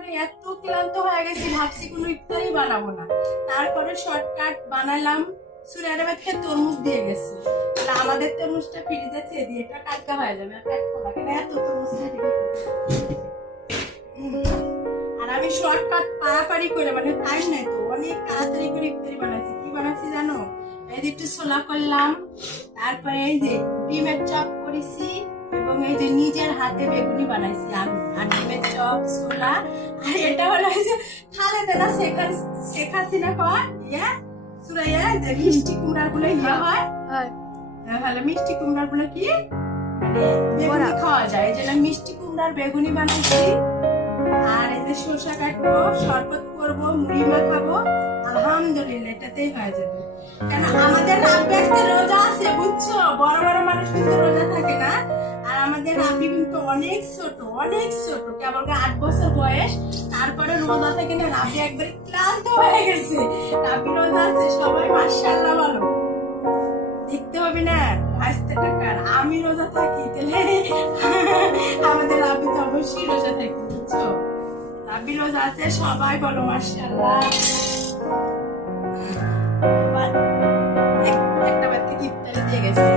মানে এত ক্লান্ত হয়ে গেছি, ভাবছি কোনো ইফতারি বানাবো না। তারপরে শর্টকাট বানালাম, সুরাইয়া ভাইকে তরমুজ দিয়ে গেছে। তাহলে আমাদের তরমুজটা ফ্রিজে ছেড়ে দিয়ে এটা টাটকা হয়ে যাবে, এত তরমুজ আর আমি শর্টকাট পাড়াপাড়ি করে, মানে টাইম নাই তো, অনেক তাড়াতাড়ি করে ইফতারি বানাইছি। কি বানাইছি জানো? এই যে একটু ছোলা করলাম, তারপরে এই যে ডিমের চপ করেছি, এবং এই যে নিজের হাতে বেগুনি বানাইছি আমি, আর ডিমের চপ, ছোলা। আর এটা বানাইছে খালেদা না শেখাচ্ছি না কর ইয়া সুরাইয়া, যে মিষ্টি কুমড়ার গুলো ইয়া হয়, হ্যাঁ মিষ্টি কুমড়ার গুলো কি মানে বেগুনি খাওয়া যায়, এই জন্য মিষ্টি কুমড়ার বেগুনি বানাইছি। আর এই যে শসা কাটবো, শরবত করবো, মুড়ি মাখাবো, আলহামদুলিল্লাহ এটাতেই হয়ে যাবে। কেন আমাদের রাব্বি আজকে রোজা আছে বুঝছো, বড় বড় মানুষ কিন্তু রোজা থাকে না। আর আমাদের রাব্বি কিন্তু অনেক ছোট, কেবল 8 বছর বয়স, তারপরে রোজা থেকে না রাব্বি একবারে ক্লান্ত হয়ে গেছে। রাব্বি রোজা আছে, সবাই মাশাআল্লাহ বলো, দেখতে হবে না আসতে টাকার। আমি রোজা থাকি তাহলে আমাদের রাব্বি তো অবশ্যই রোজা থাকে বুঝছো। রাব্বি রোজা আছে, সবাই বলো মাশাআল্লাহ। একটা বাড়িতে ইফতারি দিয়ে গেছে।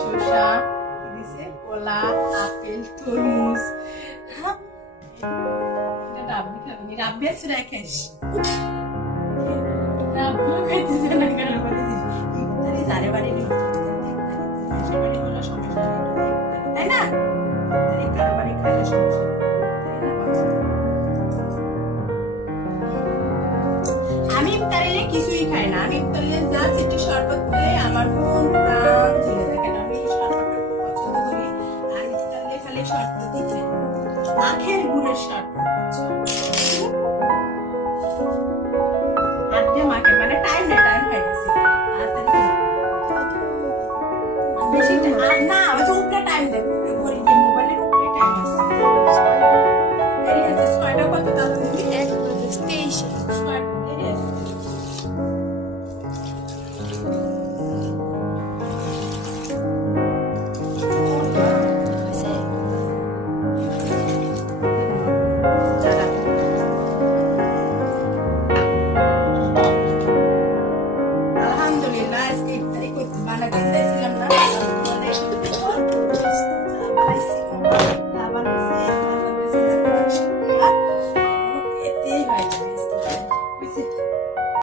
শসা দিছে, কলা, আপেল, তরমুজ। রাব্বি খাবি, রাব্বি আছে রাখিস, রাব্বিও খাইতেছে না কেন বলিস ইফতারি সারে বাড়ি বাড়ি হলো সমস্যা তাই না, ইফতারি কারো বাড়ি খাইলে সমস্যা আমি ইফতারিলে কিছুই খাই না, আমি ইফতারিলে জাস্ট একটু শরবত খেলে আমার মন প্রাণ চলে যায়। কেন আমি শরবতটা খুব পছন্দ করি, আর ইফতারিলে খালি শরবতই খাই, আখের গুড়ের শরবত। আজকে মাকে মানে টাইম হয়ে গেছে, বেশি না ওই যে উপরে টাইম দেখো, ঘড়ি দিয়ে মোবাইলের উপরে টাইম আছে, 6টা কত তাহলে 1:23